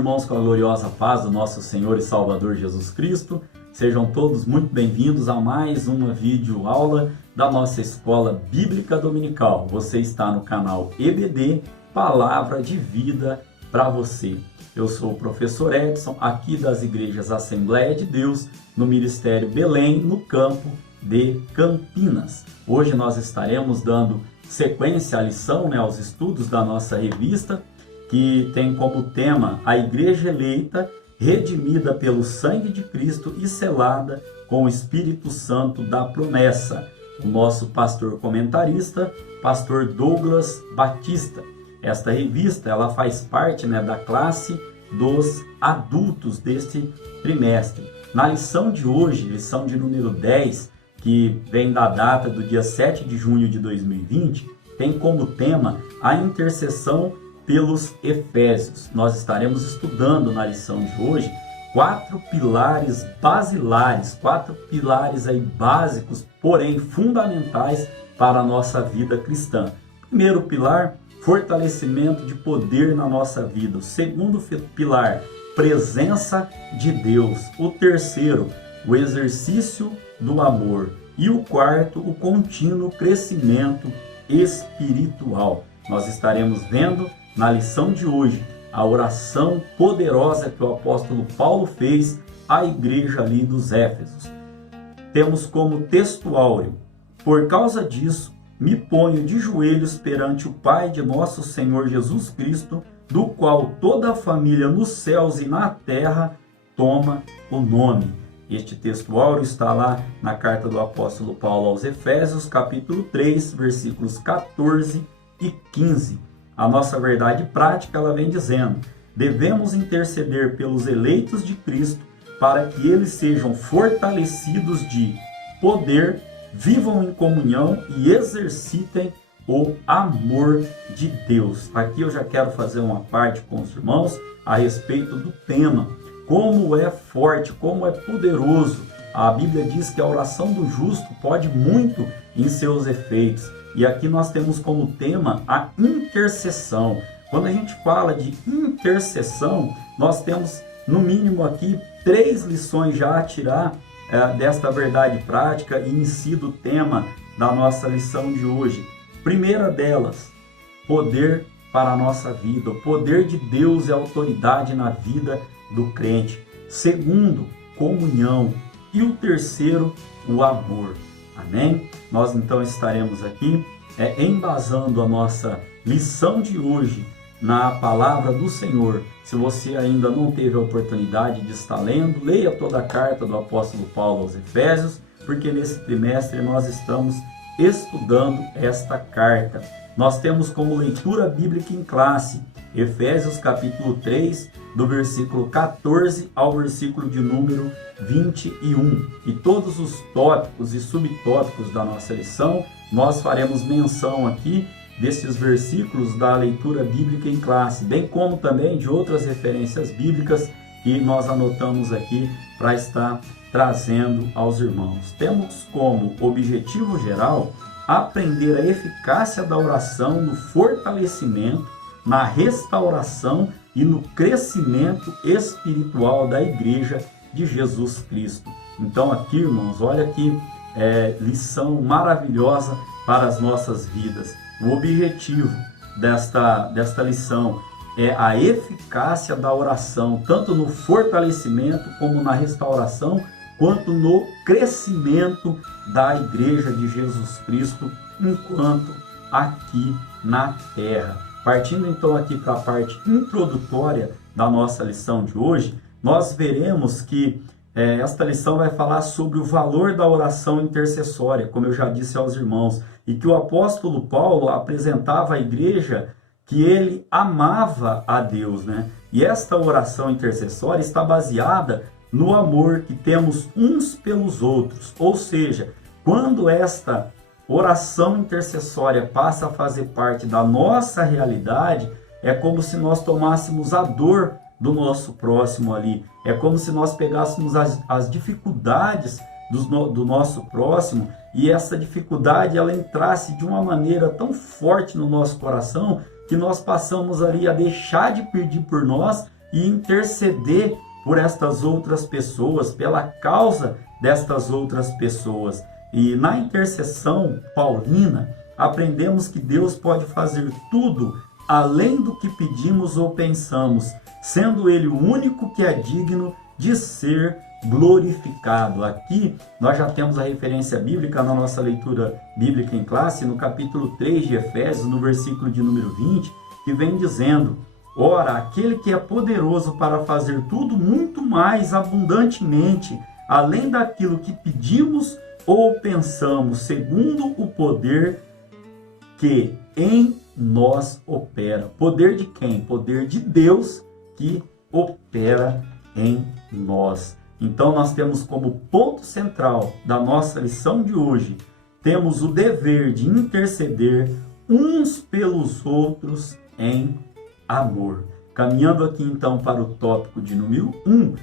irmãos, com a gloriosa paz do nosso Senhor e Salvador Jesus Cristo. Sejam todos muito bem-vindos a mais uma videoaula da nossa Escola Bíblica Dominical. Você está no canal EBD, Palavra de Vida para você. Eu sou o professor Edson, aqui das Igrejas Assembleia de Deus, no Ministério Belém, no campo de Campinas. Hoje nós estaremos dando sequência à lição, aos estudos da nossa revista, que tem como tema a Igreja Eleita, redimida pelo sangue de Cristo e selada com o Espírito Santo da promessa. O nosso pastor comentarista, pastor Douglas Batista. Esta revista ela faz parte da classe dos adultos deste trimestre. Na lição de hoje, lição de número 10, que vem da data do dia 7 de junho de 2020, tem como tema a intercessão pelos Efésios. Nós estaremos estudando na lição de hoje 4 pilares basilares, 4 pilares básicos, porém fundamentais para a nossa vida cristã. Primeiro pilar, fortalecimento de poder na nossa vida. O segundo pilar, presença de Deus. O terceiro, o exercício do amor. E o quarto, o contínuo crescimento espiritual. Nós estaremos vendo na lição de hoje a oração poderosa que o apóstolo Paulo fez à igreja ali dos Éfesos. Temos como texto áureo: por causa disso, me ponho de joelhos perante o Pai de nosso Senhor Jesus Cristo, do qual toda a família nos céus e na terra toma o nome. Este texto áureo está lá na carta do apóstolo Paulo aos Efésios, capítulo 3, versículos 14 e 15. A nossa verdade prática ela vem dizendo: devemos interceder pelos eleitos de Cristo para que eles sejam fortalecidos de poder, vivam em comunhão e exercitem o amor de Deus. Aqui eu já quero fazer uma parte com os irmãos a respeito do tema. Como é forte, como é poderoso. A Bíblia diz que a oração do justo pode muito em seus efeitos. E aqui nós temos como tema a intercessão. Quando a gente fala de intercessão, nós temos no mínimo aqui 3 lições já a tirar desta verdade prática e em si do tema da nossa lição de hoje. Primeira delas, poder para a nossa vida. O poder de Deus é autoridade na vida do crente. Segundo, comunhão. E o terceiro, o amor. Amém? Nós então estaremos aqui embasando a nossa lição de hoje na palavra do Senhor. Se você ainda não teve a oportunidade de estar lendo, leia toda a carta do apóstolo Paulo aos Efésios, porque nesse trimestre nós estamos estudando esta carta. Nós temos como leitura bíblica em classe Efésios capítulo 3, do versículo 14 ao versículo de número 21. E todos os tópicos e subtópicos da nossa lição, nós faremos menção aqui desses versículos da leitura bíblica em classe, bem como também de outras referências bíblicas que nós anotamos aqui para estar trazendo aos irmãos. Temos como objetivo geral aprender a eficácia da oração no fortalecimento, na restauração e no crescimento espiritual da Igreja de Jesus Cristo. Então aqui, irmãos, olha que lição maravilhosa para as nossas vidas. O objetivo desta lição é a eficácia da oração, tanto no fortalecimento como na restauração, quanto no crescimento da Igreja de Jesus Cristo enquanto aqui na terra. Partindo então aqui para a parte introdutória da nossa lição de hoje, nós veremos que esta lição vai falar sobre o valor da oração intercessória, como eu já disse aos irmãos, e que o apóstolo Paulo apresentava à igreja que ele amava a Deus, E esta oração intercessória está baseada no amor que temos uns pelos outros, ou seja, quando esta oração intercessória passa a fazer parte da nossa realidade, é como se nós tomássemos a dor do nosso próximo ali. É como se nós pegássemos as dificuldades do nosso próximo e essa dificuldade ela entrasse de uma maneira tão forte no nosso coração que nós passamos ali a deixar de pedir por nós e interceder por estas outras pessoas, pela causa destas outras pessoas. E na intercessão paulina, aprendemos que Deus pode fazer tudo além do que pedimos ou pensamos, sendo Ele o único que é digno de ser glorificado. Aqui nós já temos a referência bíblica na nossa leitura bíblica em classe, no capítulo 3 de Efésios, no versículo de número 20, que vem dizendo: ora, aquele que é poderoso para fazer tudo muito mais abundantemente, além daquilo que pedimos ou pensamos, segundo o poder que em nós opera. Poder de quem? Poder de Deus que opera em nós. Então nós temos como ponto central da nossa lição de hoje, temos o dever de interceder uns pelos outros em amor. Caminhando aqui então para o tópico de número 1,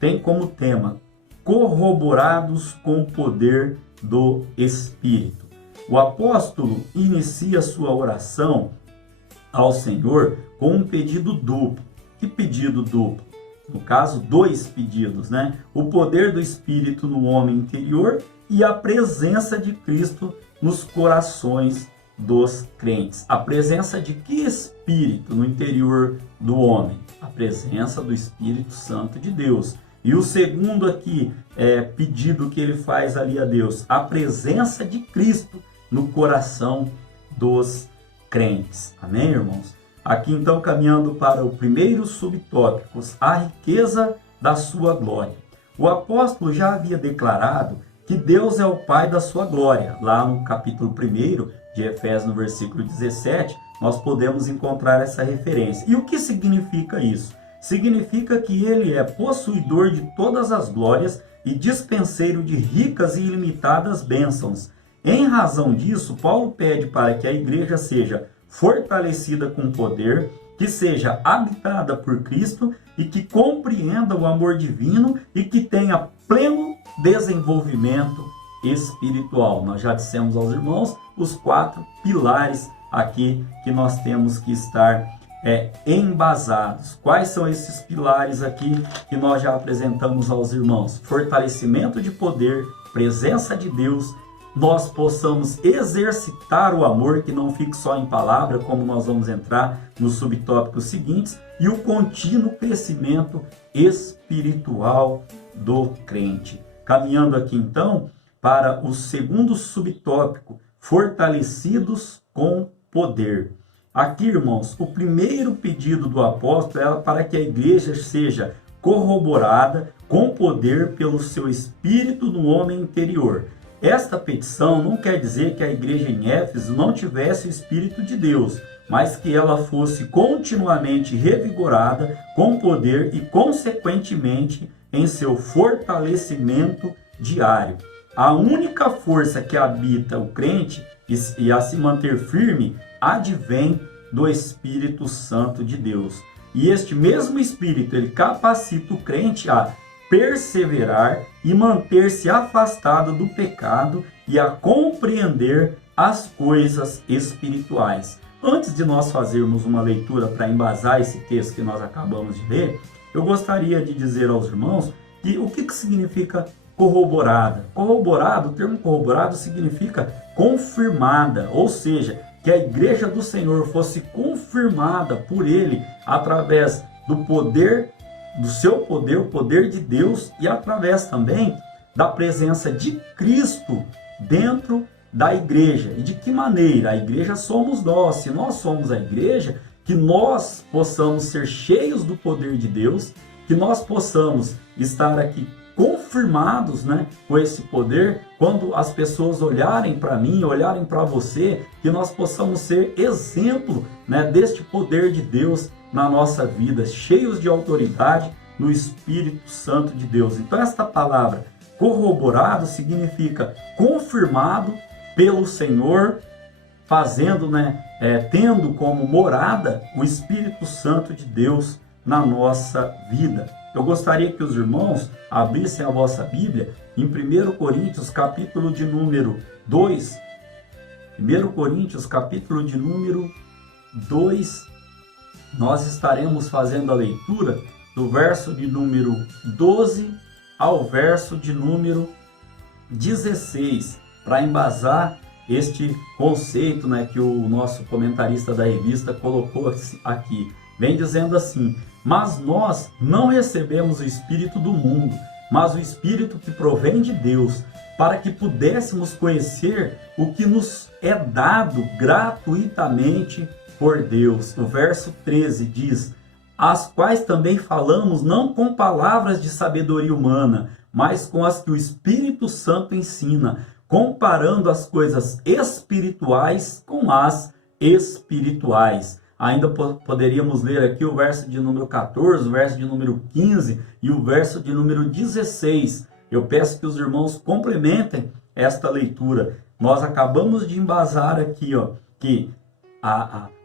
tem como tema corroborados com o poder do Espírito. O apóstolo inicia sua oração ao Senhor com um pedido duplo. Que pedido duplo? No caso, dois pedidos, né? O poder do Espírito no homem interior e a presença de Cristo nos corações dos crentes. A presença de que Espírito no interior do homem? A presença do Espírito Santo de Deus. E o segundo aqui, pedido que ele faz ali a Deus, a presença de Cristo no coração dos crentes. Amém, irmãos? Aqui então, caminhando para o primeiro subtópico, a riqueza da sua glória. O apóstolo já havia declarado que Deus é o Pai da sua glória. Lá no capítulo 1 de Efésios, no versículo 17, nós podemos encontrar essa referência. E o que significa isso? Significa que ele é possuidor de todas as glórias e dispenseiro de ricas e ilimitadas bênçãos. Em razão disso, Paulo pede para que a igreja seja fortalecida com poder, que seja habitada por Cristo e que compreenda o amor divino e que tenha pleno desenvolvimento espiritual. Nós já dissemos aos irmãos os 4 pilares aqui que nós temos que estar embasados. Quais são esses pilares aqui que nós já apresentamos aos irmãos? Fortalecimento de poder, presença de Deus, nós possamos exercitar o amor, que não fique só em palavra, como nós vamos entrar nos subtópicos seguintes, e o contínuo crescimento espiritual do crente. Caminhando aqui então para o segundo subtópico, fortalecidos com poder. Aqui, irmãos, o primeiro pedido do apóstolo é para que a igreja seja corroborada com poder pelo seu espírito no homem interior. Esta petição não quer dizer que a igreja em Éfeso não tivesse o Espírito de Deus, mas que ela fosse continuamente revigorada com poder e, consequentemente, em seu fortalecimento diário. A única força que habita o crente e a se manter firme advém do Espírito Santo de Deus. E este mesmo Espírito, ele capacita o crente a perseverar e manter-se afastado do pecado e a compreender as coisas espirituais. Antes de nós fazermos uma leitura para embasar esse texto que nós acabamos de ler, eu gostaria de dizer aos irmãos que o que significa corroborada. Corroborado, o termo corroborado significa confirmada, ou seja, que a igreja do Senhor fosse confirmada por ele através do poder, do seu poder, o poder de Deus, e através também da presença de Cristo dentro da igreja. E de que maneira? A igreja somos nós. Se nós somos a igreja, que nós possamos ser cheios do poder de Deus, que nós possamos estar aqui confirmados, com esse poder, quando as pessoas olharem para mim, olharem para você, que nós possamos ser exemplo, deste poder de Deus na nossa vida, cheios de autoridade no Espírito Santo de Deus. Então esta palavra corroborado significa confirmado pelo Senhor, fazendo, tendo como morada o Espírito Santo de Deus na nossa vida. Eu gostaria que os irmãos abrissem a vossa Bíblia em 1 Coríntios, capítulo de número 2. 1 Coríntios, capítulo de número 2. Nós estaremos fazendo a leitura do verso de número 12 ao verso de número 16, para embasar este conceito, né, que o nosso comentarista da revista colocou aqui. Vem dizendo assim: mas nós não recebemos o Espírito do mundo, mas o Espírito que provém de Deus, para que pudéssemos conhecer o que nos é dado gratuitamente por Deus. O verso 13 diz: as quais também falamos não com palavras de sabedoria humana, mas com as que o Espírito Santo ensina, comparando as coisas espirituais com as espirituais. Ainda poderíamos ler aqui o verso de número 14, o verso de número 15 e o verso de número 16. Eu peço que os irmãos complementem esta leitura. Nós acabamos de embasar aqui, que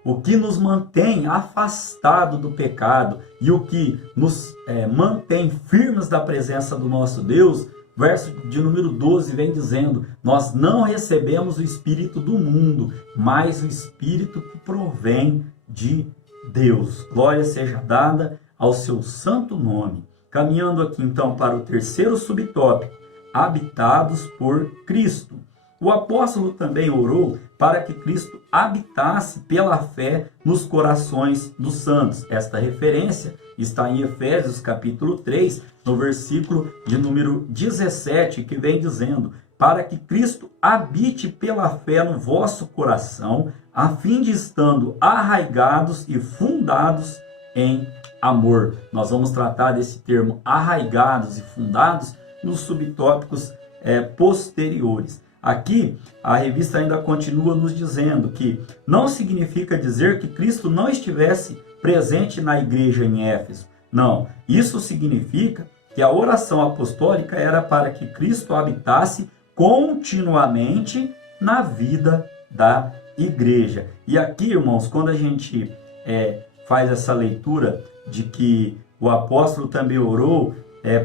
o que nos mantém afastado do pecado e o que nos mantém firmes da presença do nosso Deus, verso de número 12 vem dizendo: nós não recebemos o Espírito do mundo, mas o Espírito que provém de Deus. Glória seja dada ao seu santo nome. Caminhando aqui então para o terceiro subtópico: habitados por Cristo. O apóstolo também orou para que Cristo habitasse pela fé nos corações dos santos. Esta referência está em Efésios capítulo 3, no versículo de número 17, que vem dizendo: para que Cristo habite pela fé no vosso coração, a fim de estando arraigados e fundados em amor. Nós vamos tratar desse termo arraigados e fundados nos subtópicos posteriores. Aqui, a revista ainda continua nos dizendo que não significa dizer que Cristo não estivesse presente na igreja em Éfeso. Não, isso significa que a oração apostólica era para que Cristo habitasse continuamente na vida da igreja. E aqui, irmãos, quando a gente faz essa leitura de que o apóstolo também orou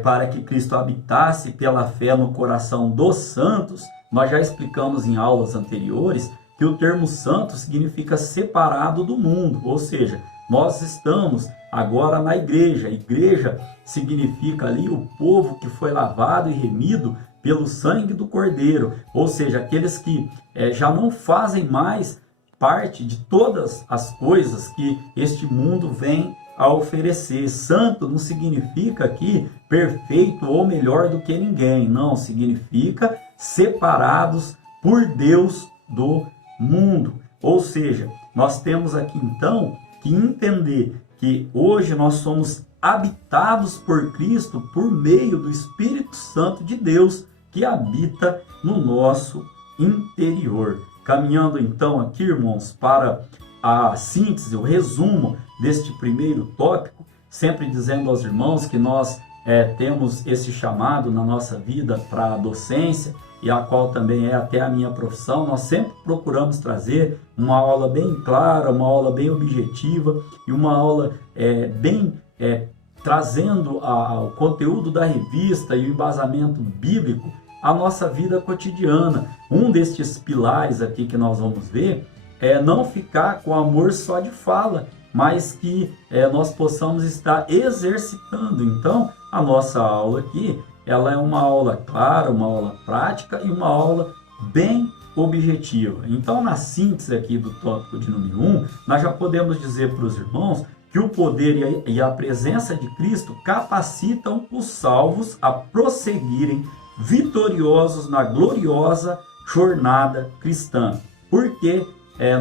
para que Cristo habitasse pela fé no coração dos santos, nós já explicamos em aulas anteriores que o termo santo significa separado do mundo, ou seja, nós estamos agora na igreja. Igreja significa ali o povo que foi lavado e remido pelo sangue do Cordeiro, ou seja, aqueles que já não fazem mais parte de todas as coisas que este mundo vem a oferecer. Santo não significa aqui perfeito ou melhor do que ninguém, não, significa separados por Deus do mundo. Ou seja, nós temos aqui então que entender que hoje nós somos habitados por Cristo por meio do Espírito Santo de Deus que habita no nosso interior. Caminhando então aqui, irmãos, para a síntese, o resumo deste primeiro tópico, sempre dizendo aos irmãos que nós temos esse chamado na nossa vida para a docência, e a qual também é até a minha profissão. Nós sempre procuramos trazer uma aula bem clara, uma aula bem objetiva e uma aula trazendo o conteúdo da revista e o embasamento bíblico à nossa vida cotidiana. Um destes pilares aqui que nós vamos ver é não ficar com amor só de fala, mas que nós possamos estar exercitando. Então, a nossa aula aqui, ela é uma aula clara, uma aula prática e uma aula bem objetiva. Então, na síntese aqui do tópico de número 1, nós já podemos dizer para os irmãos que o poder e a presença de Cristo capacitam os salvos a prosseguirem vitoriosos na gloriosa jornada cristã. Por que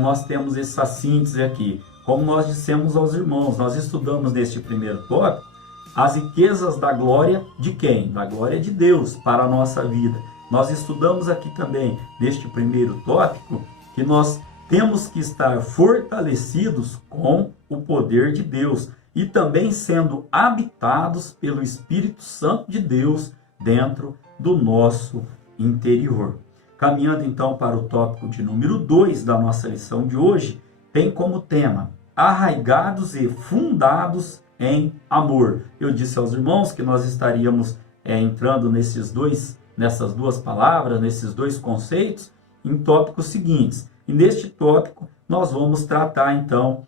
nós temos essa síntese aqui? Como nós dissemos aos irmãos, nós estudamos neste primeiro tópico as riquezas da glória de quem? Da glória de Deus para a nossa vida. Nós estudamos aqui também, neste primeiro tópico, que nós temos que estar fortalecidos com o poder de Deus e também sendo habitados pelo Espírito Santo de Deus dentro do nosso interior. Caminhando então para o tópico de número 2 da nossa lição de hoje, tem como tema arraigados e fundados em amor. Eu disse aos irmãos que nós estaríamos entrando nessas duas palavras, nesses dois conceitos, em tópicos seguintes. E neste tópico nós vamos tratar então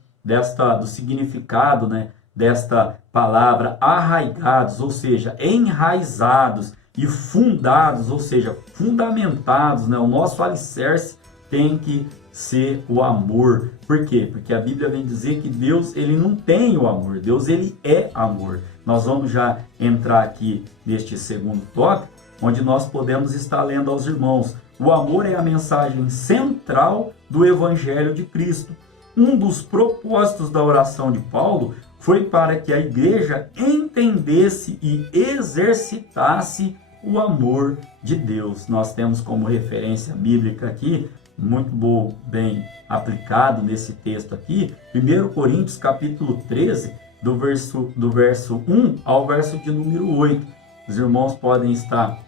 do significado, desta palavra arraigados, ou seja, enraizados e fundados, ou seja, fundamentados, né? O nosso alicerce tem que ser o amor. Por quê? Porque a Bíblia vem dizer que Deus, ele não tem o amor, Deus, ele é amor. Nós vamos já entrar aqui neste segundo tópico, onde nós podemos estar lendo aos irmãos. O amor é a mensagem central do Evangelho de Cristo. Um dos propósitos da oração de Paulo foi para que a igreja entendesse e exercitasse o amor de Deus. Nós temos como referência bíblica aqui, muito bem aplicado nesse texto aqui, 1 Coríntios capítulo 13, do verso 1 ao verso de número 8. Os irmãos podem estar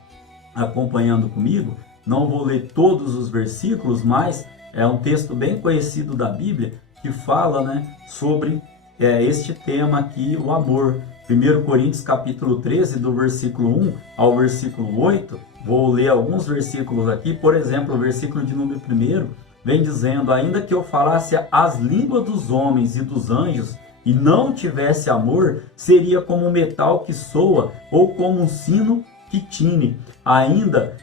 acompanhando comigo. Não vou ler todos os versículos, mas é um texto bem conhecido da Bíblia que fala, né, sobre este tema aqui, o amor. 1 Coríntios capítulo 13, do versículo 1 ao versículo 8, vou ler alguns versículos aqui. Por exemplo, o versículo de número 1 vem dizendo: ainda que eu falasse as línguas dos homens e dos anjos e não tivesse amor, seria como um metal que soa ou como um sino que tine. Ainda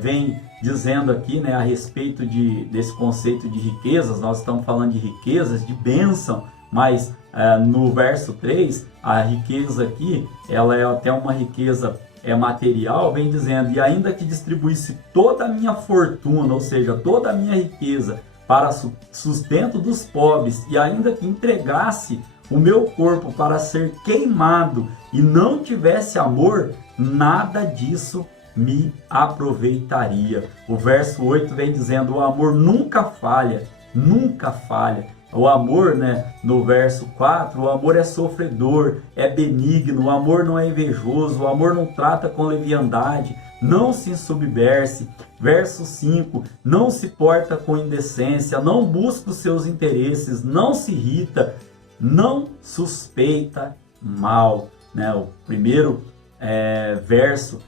vem dizendo aqui, né, a respeito desse conceito de riquezas. Nós estamos falando de riquezas, de bênção, mas no verso 3, a riqueza aqui, ela é até uma riqueza material, vem dizendo: e ainda que distribuísse toda a minha fortuna, ou seja, toda a minha riqueza para sustento dos pobres, e ainda que entregasse o meu corpo para ser queimado e não tivesse amor, nada disso me aproveitaria. O verso 8 vem dizendo: o amor nunca falha, nunca falha. O amor, né, no verso 4, o amor é sofredor, é benigno, o amor não é invejoso, o amor não trata com leviandade, não se ensubmerce. Verso 5, não se porta com indecência, não busca os seus interesses, não se irrita, não suspeita mal. Né? O primeiro verso,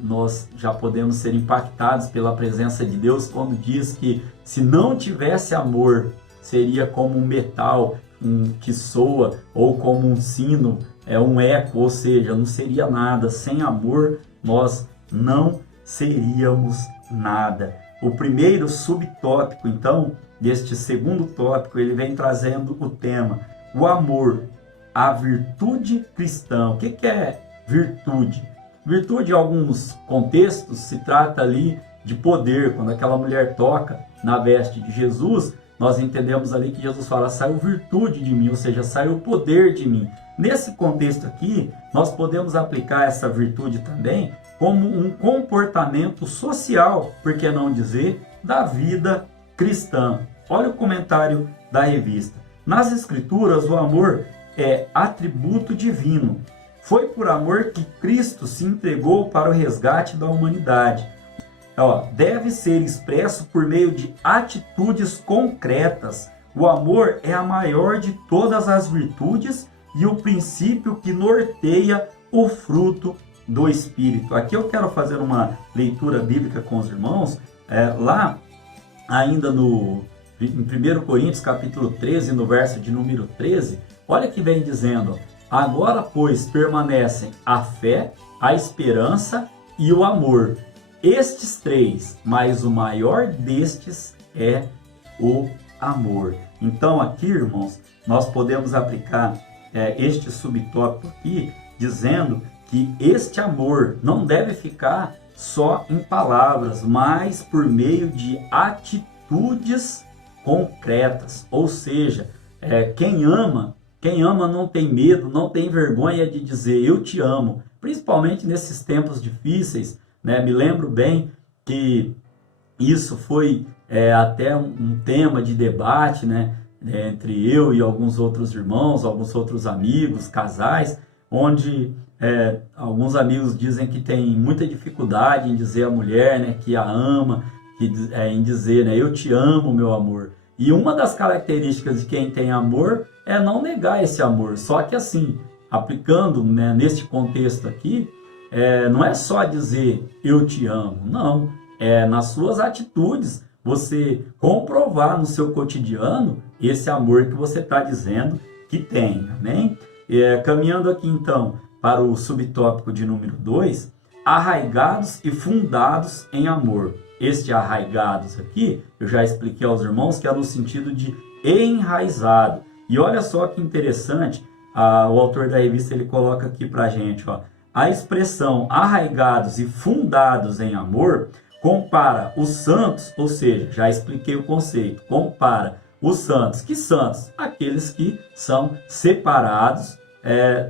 nós já podemos ser impactados pela presença de Deus quando diz que se não tivesse amor, seria como um metal que soa, ou como um sino, um eco, ou seja, não seria nada. Sem amor, nós não seríamos nada. O primeiro subtópico, então, deste segundo tópico, ele vem trazendo o tema: o amor, a virtude cristã. O que é virtude? Virtude, em alguns contextos, se trata ali de poder. Quando aquela mulher toca na veste de Jesus, nós entendemos ali que Jesus fala: saiu virtude de mim, ou seja, saiu poder de mim. Nesse contexto aqui, nós podemos aplicar essa virtude também como um comportamento social, por que não dizer, da vida cristã. Olha o comentário da revista. Nas Escrituras, o amor é atributo divino. Foi por amor que Cristo se entregou para o resgate da humanidade. Deve ser expresso por meio de atitudes concretas. O amor é a maior de todas as virtudes e o princípio que norteia o fruto do Espírito. Aqui eu quero fazer uma leitura bíblica com os irmãos, lá ainda em 1 Coríntios capítulo 13, no verso de número 13, olha que vem dizendo: agora, pois, permanecem a fé, a esperança e o amor. Estes três, mas o maior destes é o amor. Então aqui, irmãos, nós podemos aplicar este subtópico aqui, dizendo que este amor não deve ficar só em palavras, mas por meio de atitudes concretas. Ou seja, quem ama não tem medo, não tem vergonha de dizer eu te amo, principalmente nesses tempos difíceis. Né? Me lembro bem que isso foi até um tema de debate, né? Entre eu e alguns outros irmãos, alguns outros amigos, casais, onde alguns amigos dizem que tem muita dificuldade em dizer à mulher, né, que a ama, em dizer, né, eu te amo, meu amor. E uma das características de quem tem amor é não negar esse amor. Só que assim, aplicando, né, neste contexto aqui, não é só dizer eu te amo, não. Nas suas atitudes, você comprovar no seu cotidiano esse amor que você está dizendo que tem, amém? Caminhando aqui então para o subtópico de número 2, arraigados e fundados em amor. Este arraigados aqui, eu já expliquei aos irmãos que é no sentido de enraizado. E olha só que interessante, o autor da revista ele coloca aqui pra gente, ó, a expressão arraigados e fundados em amor compara os santos, ou seja, já expliquei o conceito, compara os santos. Que santos? Aqueles que são separados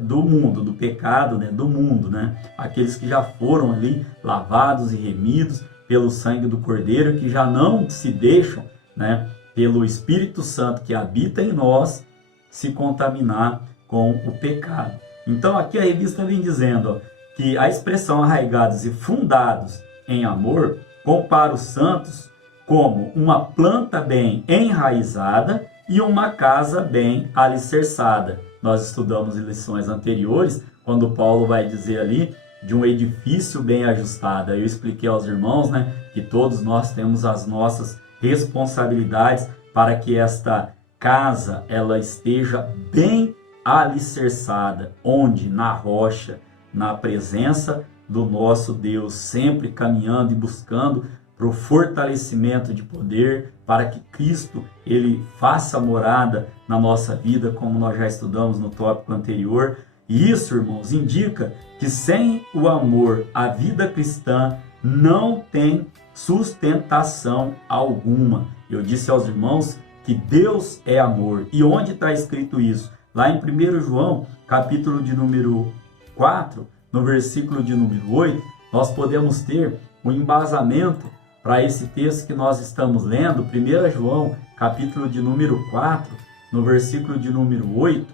do mundo, do pecado, né? Do mundo, né? Aqueles que já foram ali lavados e remidos pelo sangue do Cordeiro, que já não se deixam, né, pelo Espírito Santo que habita em nós, se contaminar com o pecado. Então aqui a revista vem dizendo, ó, que a expressão arraigados e fundados em amor compara os santos como uma planta bem enraizada e uma casa bem alicerçada. Nós estudamos em lições anteriores, quando Paulo vai dizer ali de um edifício bem ajustado. Eu expliquei aos irmãos, né, que todos nós temos as nossas responsabilidades para que esta casa ela esteja bem alicerçada, onde? Na rocha, na presença do nosso Deus, sempre caminhando e buscando para o fortalecimento de poder, para que Cristo ele faça morada na nossa vida, como nós já estudamos no tópico anterior. E isso, irmãos, indica que sem o amor, a vida cristã não tem sustentação alguma. Eu disse aos irmãos que Deus é amor. E onde está escrito isso? Lá em 1 João, capítulo de número 4, no versículo de número 8, nós podemos ter um embasamento para esse texto que nós estamos lendo. 1 João, capítulo de número 4, no versículo de número 8,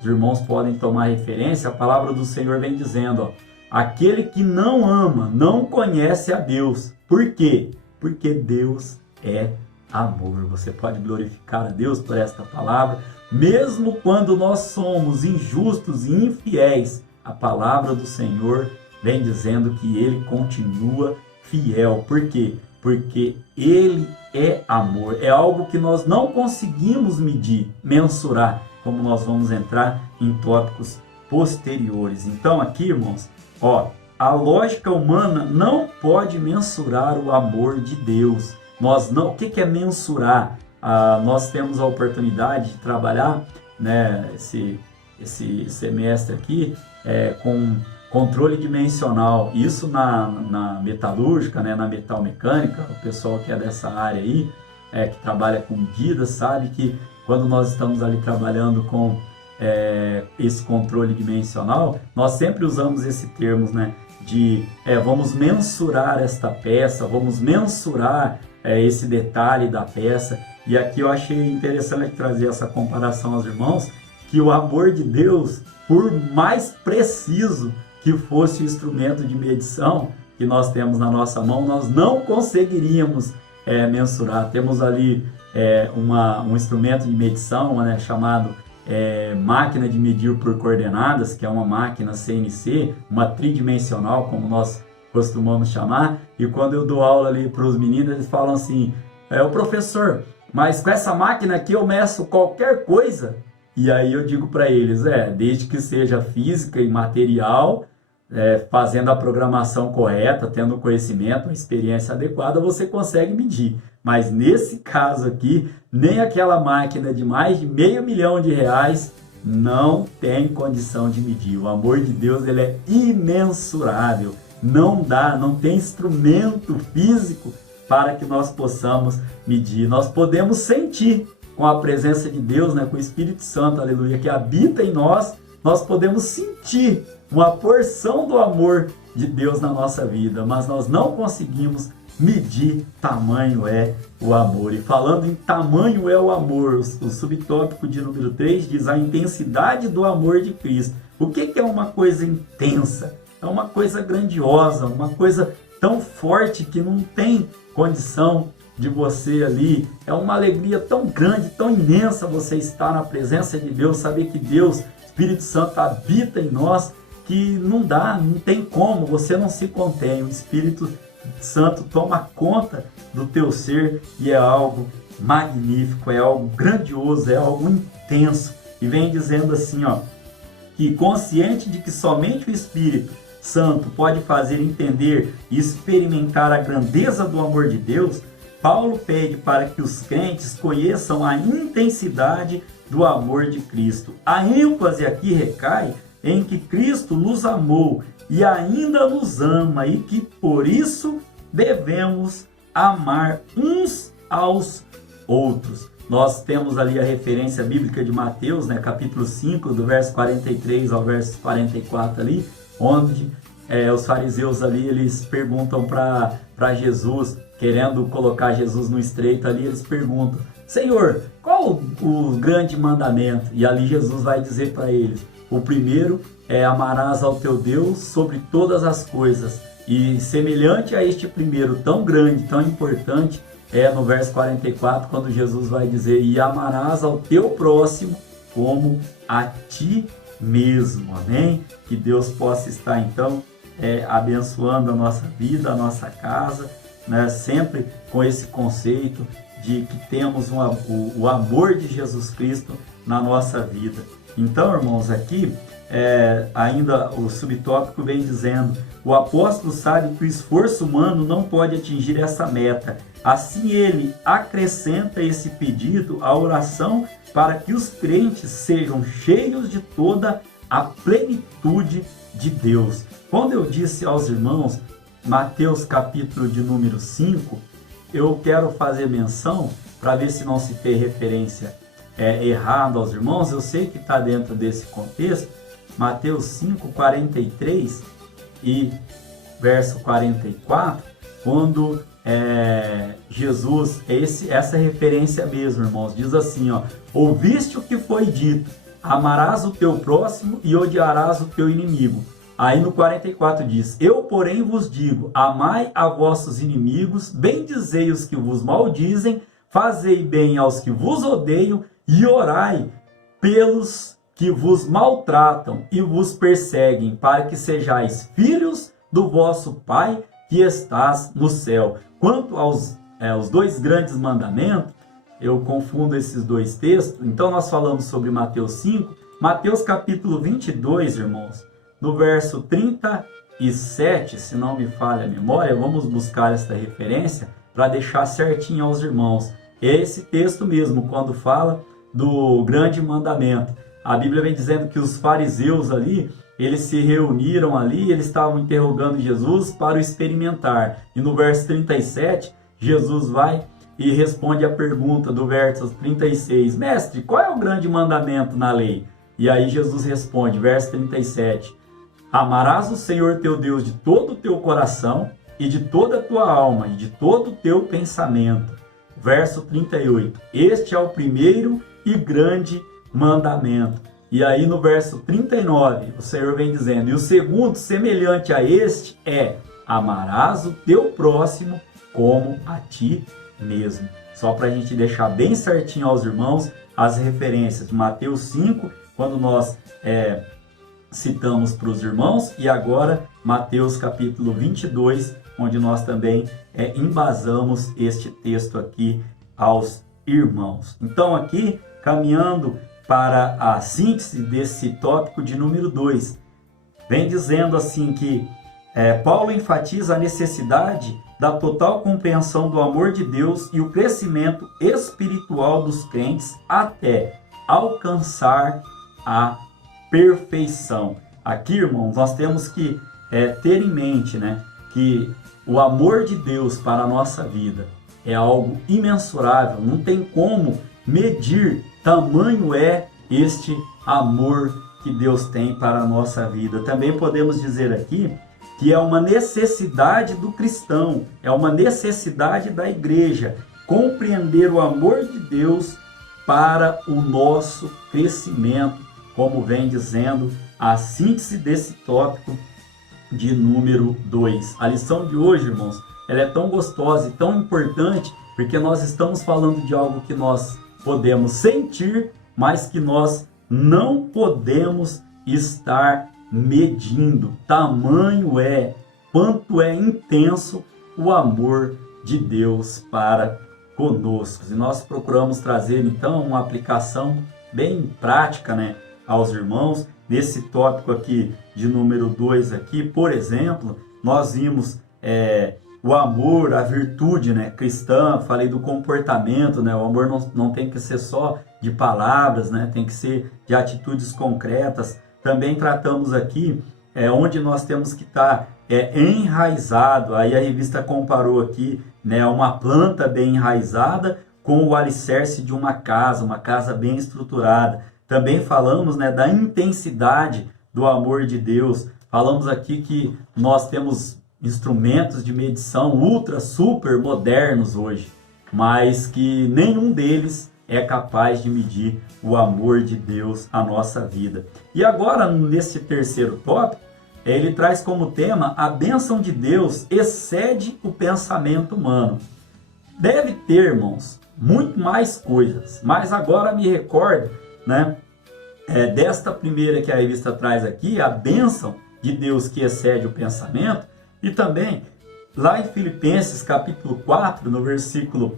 os irmãos podem tomar referência, a palavra do Senhor vem dizendo, ó, aquele que não ama, não conhece a Deus. Por quê? Porque Deus é amor. Você pode glorificar a Deus por esta palavra, mesmo quando nós somos injustos e infiéis, a palavra do Senhor vem dizendo que Ele continua fiel. Por quê? Porque Ele é amor. É algo que nós não conseguimos medir, mensurar, como nós vamos entrar em tópicos posteriores. Então aqui, irmãos, ó, a lógica humana não pode mensurar o amor de Deus. Nós não, o que é mensurar? Nós temos a oportunidade de trabalhar, né, esse semestre aqui com controle dimensional, isso na metalúrgica, né, na metalmecânica. O pessoal que é dessa área aí, que trabalha com medidas, sabe que quando nós estamos ali trabalhando com esse controle dimensional, nós sempre usamos esse termo, né, de vamos mensurar esta peça, vamos mensurar esse detalhe da peça. E aqui eu achei interessante trazer essa comparação aos irmãos, que o amor de Deus, por mais preciso que fosse o instrumento de medição que nós temos na nossa mão, nós não conseguiríamos mensurar. Temos ali um instrumento de medição, né, chamado máquina de medir por coordenadas, que é uma máquina CNC, uma tridimensional, como nós costumamos chamar. E quando eu dou aula ali para os meninos, eles falam assim, o professor, mas com essa máquina aqui eu meço qualquer coisa? E aí eu digo para eles, desde que seja física e material, fazendo a programação correta, tendo o conhecimento, a experiência adequada, você consegue medir. Mas nesse caso aqui, nem aquela máquina de mais de R$500 milhão não tem condição de medir. O amor de Deus ele é imensurável. Não dá, não tem instrumento físico para que nós possamos medir. Nós podemos sentir com a presença de Deus, né, com o Espírito Santo, aleluia, que habita em nós, nós podemos sentir uma porção do amor de Deus na nossa vida, mas nós não conseguimos medir tamanho é o amor. E falando em tamanho é o amor, o subtópico de número 3 diz a intensidade do amor de Cristo. O que é uma coisa intensa? É uma coisa grandiosa, uma coisa tão forte que não tem condição de você ali. É uma alegria tão grande, tão imensa você estar na presença de Deus, saber que Deus, Espírito Santo, habita em nós, que não dá, não tem como, você não se contém. O Espírito Santo toma conta do teu ser e é algo magnífico, é algo grandioso, é algo intenso. e vem dizendo assim, ó, que consciente de que somente o Espírito Santo pode fazer entender e experimentar a grandeza do amor de Deus, Paulo pede para que os crentes conheçam a intensidade do amor de Cristo. A ênfase aqui recai em que Cristo nos amou e ainda nos ama e que por isso devemos amar uns aos outros. Nós temos ali a referência bíblica de Mateus, né, capítulo 5, do verso 43 ao verso 44 ali, onde os fariseus ali, eles perguntam para Jesus, querendo colocar Jesus no estreito ali, eles perguntam, Senhor, qual o grande mandamento? E ali Jesus vai dizer para eles, o primeiro é amarás ao teu Deus sobre todas as coisas. E semelhante a este primeiro, tão grande, tão importante, no verso 44, quando Jesus vai dizer, e amarás ao teu próximo como a ti mesmo. Amém? Que Deus possa estar então abençoando a nossa vida, a nossa casa, né? Sempre com esse conceito de que temos o amor de Jesus Cristo na nossa vida. Então, irmãos, aqui ainda o subtópico vem dizendo, o apóstolo sabe que o esforço humano não pode atingir essa meta. Assim ele acrescenta esse pedido à oração para que os crentes sejam cheios de toda a plenitude de Deus. Quando eu disse aos irmãos, Mateus capítulo de número 5, eu quero fazer menção, para ver se não se tem referência errada aos irmãos, eu sei que está dentro desse contexto, Mateus 5, 43 e verso 44, quando Jesus, essa referência mesmo, irmãos, diz assim, ó, ouviste o que foi dito, amarás o teu próximo e odiarás o teu inimigo. Aí no 44 diz, eu porém vos digo, amai a vossos inimigos, bendizei os que vos maldizem, fazei bem aos que vos odeiam e orai pelos que vos maltratam e vos perseguem, para que sejais filhos do vosso Pai que estás no céu. Quanto aos dois grandes mandamentos, eu confundo esses dois textos. Então nós falamos sobre Mateus 5, Mateus capítulo 22, irmãos, no verso 37, se não me falha a memória, vamos buscar esta referência para deixar certinho aos irmãos. Esse texto mesmo, quando fala do grande mandamento. A Bíblia vem dizendo que os fariseus ali, eles se reuniram ali, eles estavam interrogando Jesus para o experimentar. E no verso 37, Jesus vai e responde a pergunta do verso 36. Mestre, qual é o grande mandamento na lei? E aí Jesus responde, verso 37. Amarás o Senhor teu Deus de todo o teu coração e de toda a tua alma e de todo o teu pensamento. Verso 38. Este é o primeiro e grande mandamento. E aí no verso 39, o Senhor vem dizendo, e o segundo, semelhante a este, é, amarás o teu próximo como a ti mesmo. Só para a gente deixar bem certinho aos irmãos, as referências de Mateus 5, quando nós citamos para os irmãos, e agora Mateus capítulo 22, onde nós também embasamos este texto aqui aos irmãos. Então aqui, caminhando para a síntese desse tópico de número 2, vem dizendo assim que Paulo enfatiza a necessidade da total compreensão do amor de Deus e o crescimento espiritual dos crentes até alcançar a perfeição. Aqui, irmãos, nós temos que ter em mente, né, que o amor de Deus para a nossa vida é algo imensurável, não tem como medir, tamanho é este amor que Deus tem para a nossa vida. Também podemos dizer aqui que é uma necessidade do cristão, é uma necessidade da igreja, compreender o amor de Deus para o nosso crescimento, como vem dizendo a síntese desse tópico de número 2. A lição de hoje, irmãos, ela é tão gostosa e tão importante, porque nós estamos falando de algo que nós podemos sentir, mas que nós não podemos estar medindo. Tamanho quanto é intenso o amor de Deus para conosco. E nós procuramos trazer então uma aplicação bem prática, né, aos irmãos. Nesse tópico aqui de número 2 aqui, por exemplo, nós vimos o amor, a virtude, né, cristã. Falei do comportamento, né, o amor não tem que ser só de palavras, né, tem que ser de atitudes concretas. Também tratamos aqui onde nós temos que estar enraizado. Aí a revista comparou aqui, né, uma planta bem enraizada com o alicerce de uma casa bem estruturada. Também falamos, né, da intensidade do amor de Deus. Falamos aqui que nós temos instrumentos de medição ultra, super modernos hoje, mas que nenhum deles é capaz de medir o amor de Deus à nossa vida. E agora, nesse terceiro tópico, ele traz como tema: a bênção de Deus excede o pensamento humano. Deve ter, irmãos, muito mais coisas, mas agora me recordo, né, desta primeira que a revista traz aqui, a bênção de Deus que excede o pensamento. E também, lá em Filipenses capítulo 4, no versículo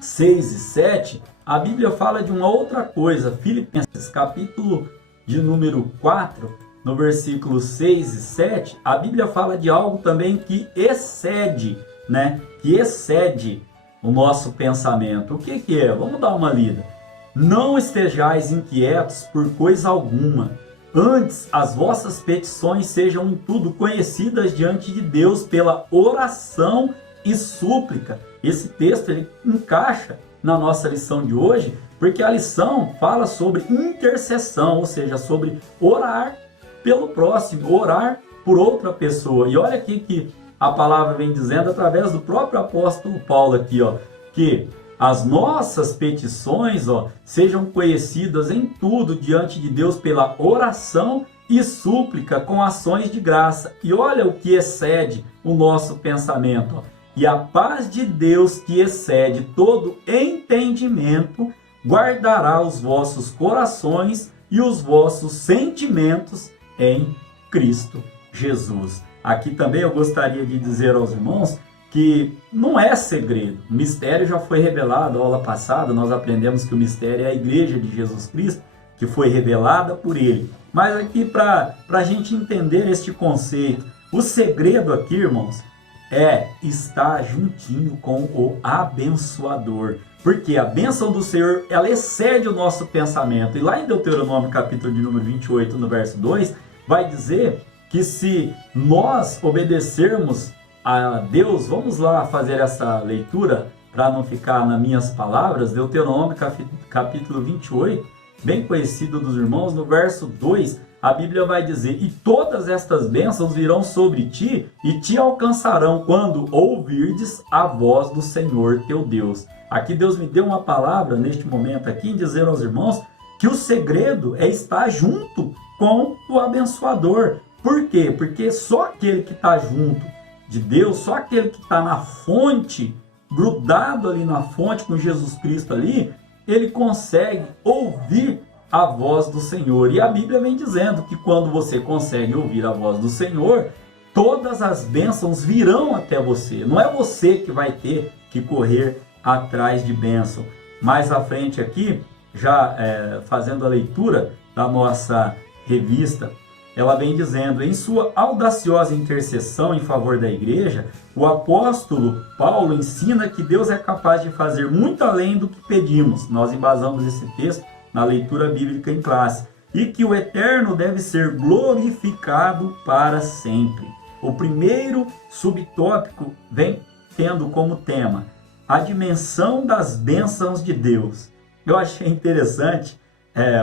6 e 7, a Bíblia fala de uma outra coisa. Filipenses capítulo de número 4, no versículo 6 e 7, a Bíblia fala de algo também que excede, né? Que excede o nosso pensamento. O que é? Vamos dar uma lida. Não estejais inquietos por coisa alguma, antes as vossas petições sejam em tudo conhecidas diante de Deus pela oração e súplica. Esse texto ele encaixa na nossa lição de hoje, porque a lição fala sobre intercessão, ou seja, sobre orar pelo próximo, orar por outra pessoa. E olha aqui que a palavra vem dizendo através do próprio apóstolo Paulo aqui, ó, que as nossas petições, sejam conhecidas em tudo diante de Deus pela oração e súplica com ações de graça. E olha o que excede o nosso pensamento. E a paz de Deus, que excede todo entendimento, guardará os vossos corações e os vossos sentimentos em Cristo Jesus. Aqui também eu gostaria de dizer aos irmãos que não é segredo. O mistério já foi revelado. Na aula passada nós aprendemos que o mistério é a igreja de Jesus Cristo, que foi revelada por ele. Mas aqui para a gente entender este conceito, o segredo aqui, irmãos, é estar juntinho com o abençoador. Porque a bênção do Senhor, ela excede o nosso pensamento. E lá em Deuteronômio capítulo de número 28, no verso 2, vai dizer que se nós obedecermos a Deus, vamos lá fazer essa leitura para não ficar nas minhas palavras. Deuteronômio capítulo 28, bem conhecido dos irmãos, no verso 2, a Bíblia vai dizer: e todas estas bênçãos virão sobre ti e te alcançarão quando ouvirdes a voz do Senhor teu Deus. Aqui Deus me deu uma palavra neste momento aqui em dizer aos irmãos que o segredo é estar junto com o abençoador. Por quê? Porque só aquele que está junto de Deus, só aquele que está na fonte, grudado ali na fonte com Jesus Cristo ali, ele consegue ouvir a voz do Senhor. E a Bíblia vem dizendo que quando você consegue ouvir a voz do Senhor, todas as bênçãos virão até você. Não é você que vai ter que correr atrás de bênção. Mais à frente aqui, já fazendo a leitura da nossa revista, ela vem dizendo: em sua audaciosa intercessão em favor da igreja, o apóstolo Paulo ensina que Deus é capaz de fazer muito além do que pedimos. Nós embasamos esse texto na leitura bíblica em classe. E que o eterno deve ser glorificado para sempre. O primeiro subtópico vem tendo como tema a dimensão das bênçãos de Deus. Eu achei interessante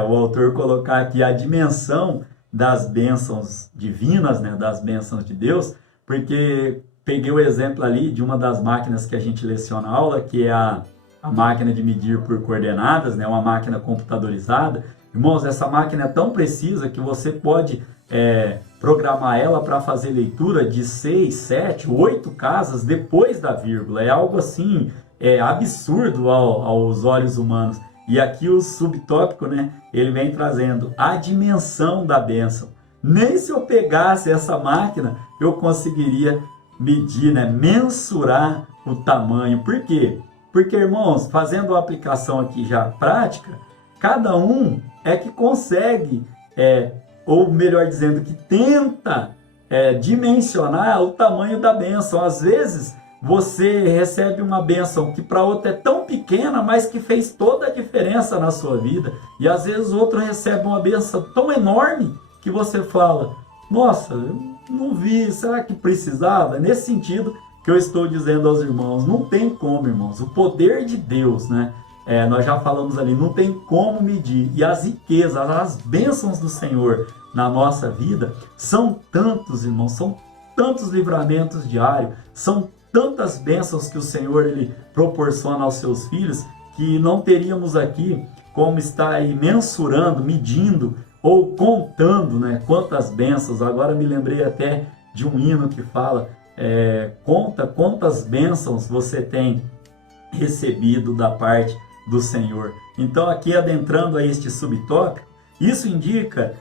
o autor colocar aqui a dimensão das bênçãos divinas, né, das bênçãos de Deus, porque peguei o exemplo ali de uma das máquinas que a gente leciona na aula, que é a máquina de medir por coordenadas, né, uma máquina computadorizada. Irmãos, essa máquina é tão precisa que você pode programar ela para fazer leitura de 6, 7, 8 casas depois da vírgula. É algo assim, absurdo aos olhos humanos. E aqui o subtópico, né, ele vem trazendo a dimensão da bênção. Nem se eu pegasse essa máquina, eu conseguiria medir, né, mensurar o tamanho. Por quê? Porque, irmãos, fazendo a aplicação aqui já prática, Cada um é que consegue, ou melhor dizendo, que tenta dimensionar o tamanho da bênção. Às vezes você recebe uma bênção que para outro é tão pequena, mas que fez toda a diferença na sua vida. E às vezes outro recebe uma bênção tão enorme que você fala, nossa, eu não vi, será que precisava? Nesse sentido que eu estou dizendo aos irmãos, não tem como, irmãos, o poder de Deus, né? Nós já falamos ali, não tem como medir. E as riquezas, as bênçãos do Senhor na nossa vida são tantos, irmãos, são tantos livramentos diários, são tantas bênçãos que o Senhor ele proporciona aos seus filhos, que não teríamos aqui como estar aí mensurando, medindo ou contando, né, quantas bênçãos. Agora me lembrei até de um hino que fala, conta quantas bênçãos você tem recebido da parte do Senhor. Então aqui adentrando a este subtópico, isso indica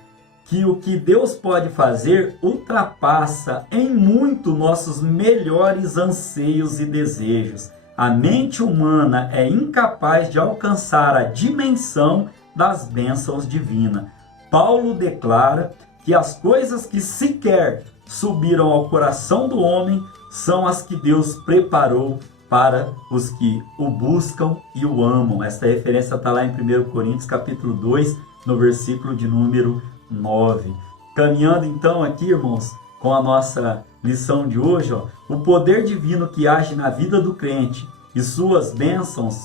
que o que Deus pode fazer ultrapassa em muito nossos melhores anseios e desejos. A mente humana é incapaz de alcançar a dimensão das bênçãos divinas. Paulo declara que as coisas que sequer subiram ao coração do homem são as que Deus preparou para os que o buscam e o amam. Essa referência está lá em 1 Coríntios capítulo 2, no versículo de número 9. Caminhando então aqui, irmãos, com a nossa lição de hoje, o poder divino que age na vida do crente e suas bênçãos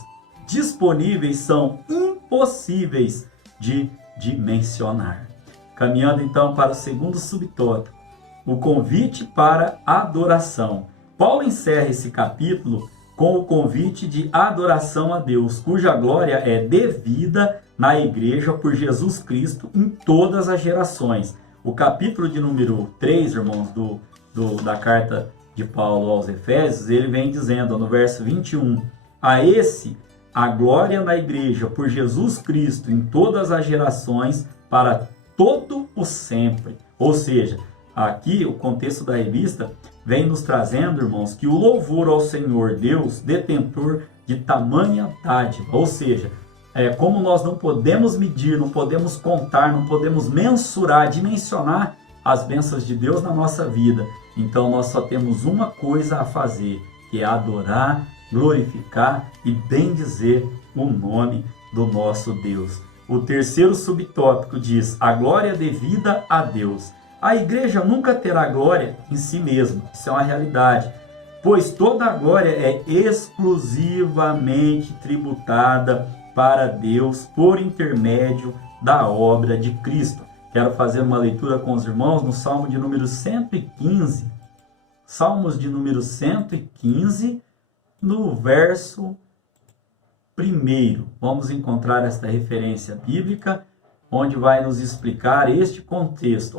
disponíveis são impossíveis de dimensionar. Caminhando então para o segundo subtópico, o convite para adoração. Paulo encerra esse capítulo com o convite de adoração a Deus, cuja glória é devida na igreja por Jesus Cristo em todas as gerações. O capítulo de número 3, irmãos, da carta de Paulo aos Efésios, ele vem dizendo no verso 21, a esse a glória na igreja por Jesus Cristo em todas as gerações para todo o sempre. Ou seja, aqui o contexto da revista vem nos trazendo, irmãos, que o louvor ao Senhor Deus, detentor de tamanha dádiva, ou seja, como nós não podemos medir, não podemos contar, não podemos mensurar, dimensionar as bênçãos de Deus na nossa vida, então nós só temos uma coisa a fazer, que é adorar, glorificar e bendizer o nome do nosso Deus. O terceiro subtópico diz, a glória devida a Deus. A igreja nunca terá glória em si mesma, isso é uma realidade, pois toda a glória é exclusivamente tributada para Deus por intermédio da obra de Cristo. Quero fazer uma leitura com os irmãos no Salmo de número 115, Salmos de número 115, no verso 1. Vamos encontrar esta referência bíblica, onde vai nos explicar este contexto.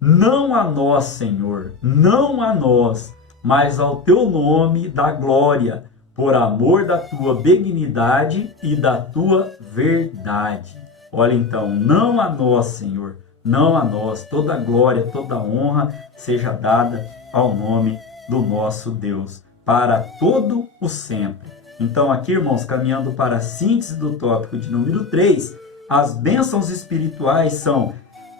Não a nós, Senhor, não a nós, mas ao teu nome dá glória, por amor da tua benignidade e da tua verdade. Olha então, não a nós, Senhor, não a nós, toda glória, toda honra seja dada ao nome do nosso Deus, para todo o sempre. Então aqui, irmãos, caminhando para a síntese do tópico de número 3, as bênçãos espirituais são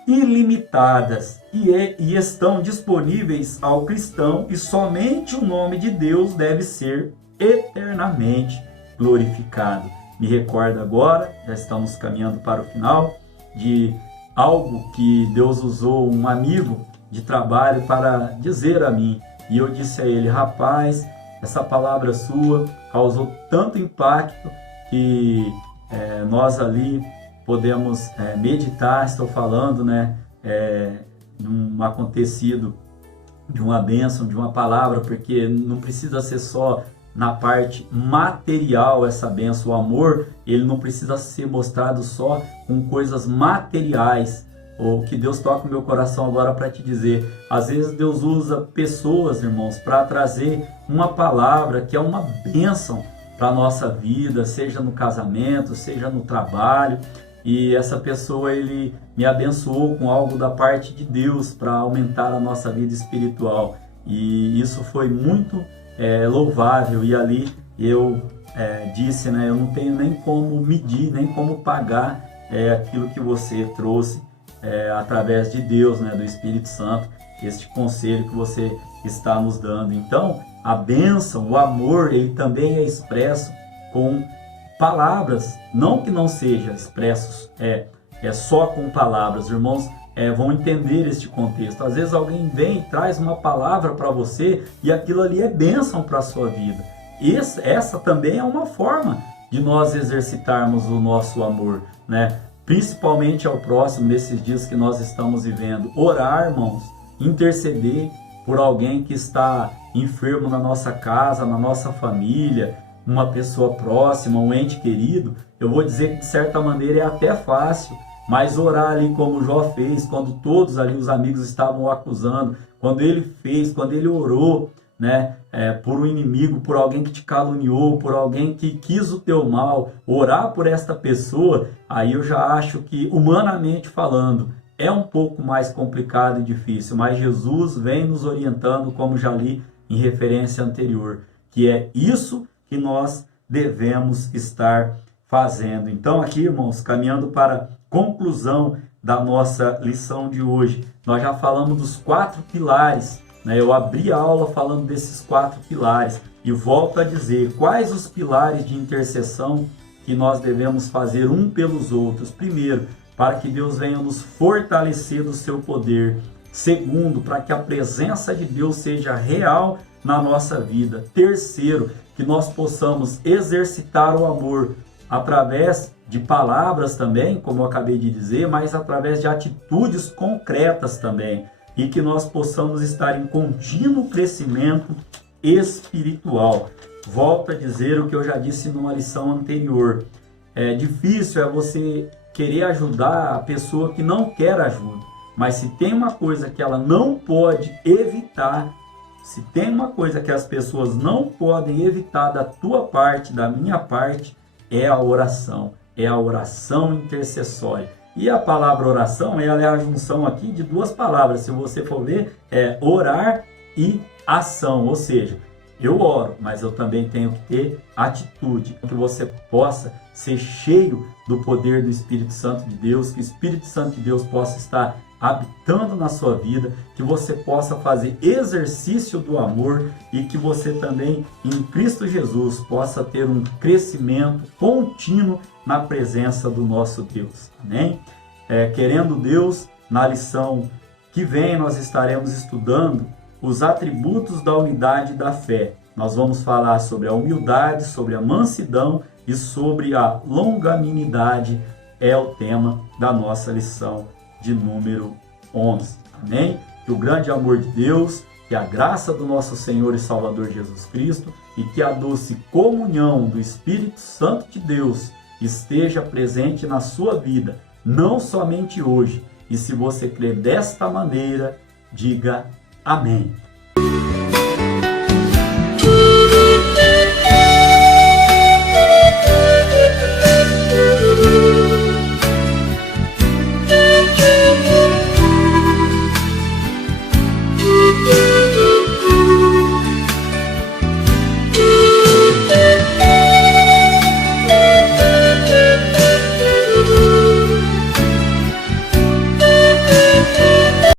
ilimitadas e estão disponíveis ao cristão, e somente o nome de Deus deve ser eternamente glorificado. Me recordo agora, já estamos caminhando para o final, de algo que Deus usou um amigo de trabalho para dizer a mim, e eu disse a ele, rapaz, essa palavra sua causou tanto impacto que nós ali podemos meditar. Estou falando, num acontecido, de uma bênção, de uma palavra, porque não precisa ser só na parte material essa bênção. O amor, ele não precisa ser mostrado só com coisas materiais. O que Deus toca no meu coração agora para te dizer, às vezes Deus usa pessoas, irmãos, para trazer uma palavra que é uma bênção para a nossa vida, seja no casamento, seja no trabalho. E essa pessoa, ele me abençoou com algo da parte de Deus para aumentar a nossa vida espiritual. E isso foi muito louvável. E ali eu disse, né, eu não tenho nem como medir, nem como pagar aquilo que você trouxe através de Deus, né, do Espírito Santo, este conselho que você está nos dando. Então, a bênção, o amor, ele também é expresso com palavras, não que não seja expresso só com palavras. Irmãos, vão entender este contexto. Às vezes alguém vem e traz uma palavra para você e aquilo ali é bênção para a sua vida. Essa também é uma forma de nós exercitarmos o nosso amor, né? Principalmente ao próximo, nesses dias que nós estamos vivendo. Orar, irmãos, interceder por alguém que está enfermo na nossa casa, na nossa família, uma pessoa próxima, um ente querido. Eu vou dizer que de certa maneira é até fácil, mas orar ali como Jó fez, quando todos ali os amigos estavam o acusando, quando ele fez, quando ele orou, né, por um inimigo, por alguém que te caluniou, por alguém que quis o teu mal, orar por esta pessoa, aí eu já acho que, humanamente falando, é um pouco mais complicado e difícil, mas Jesus vem nos orientando, como já li em referência anterior, que é isso que nós devemos estar fazendo. Então aqui, irmãos, caminhando para a conclusão da nossa lição de hoje, nós já falamos dos 4 pilares, né? Eu abri a aula falando desses 4 pilares e volto a dizer quais os pilares de intercessão que nós devemos fazer um pelos outros. Primeiro, para que Deus venha nos fortalecer do seu poder. Segundo, para que a presença de Deus seja real na nossa vida. Terceiro, que nós possamos exercitar o amor através de palavras também, como eu acabei de dizer, mas através de atitudes concretas também. E que nós possamos estar em contínuo crescimento espiritual. Volto a dizer o que eu já disse numa lição anterior. Difícil você querer ajudar a pessoa que não quer ajuda. Mas se tem uma coisa que ela não pode evitar, se tem uma coisa que as pessoas não podem evitar da tua parte, da minha parte, é a oração. É a oração intercessória. E a palavra oração, ela é a junção aqui de 2 palavras. Se você for ver, é orar e ação. Ou seja, eu oro, mas eu também tenho que ter atitude. Que você possa ser cheio do poder do Espírito Santo de Deus. Que o Espírito Santo de Deus possa estar habitando na sua vida, que você possa fazer exercício do amor e que você também, em Cristo Jesus, possa ter um crescimento contínuo na presença do nosso Deus. Amém? Querendo Deus, na lição que vem nós estaremos estudando os atributos da unidade da fé. Nós vamos falar sobre a humildade, sobre a mansidão e sobre a longanimidade, é o tema da nossa lição de número 11. Amém? Que o grande amor de Deus, que a graça do nosso Senhor e Salvador Jesus Cristo e que a doce comunhão do Espírito Santo de Deus esteja presente na sua vida, não somente hoje. E se você crer desta maneira, diga amém.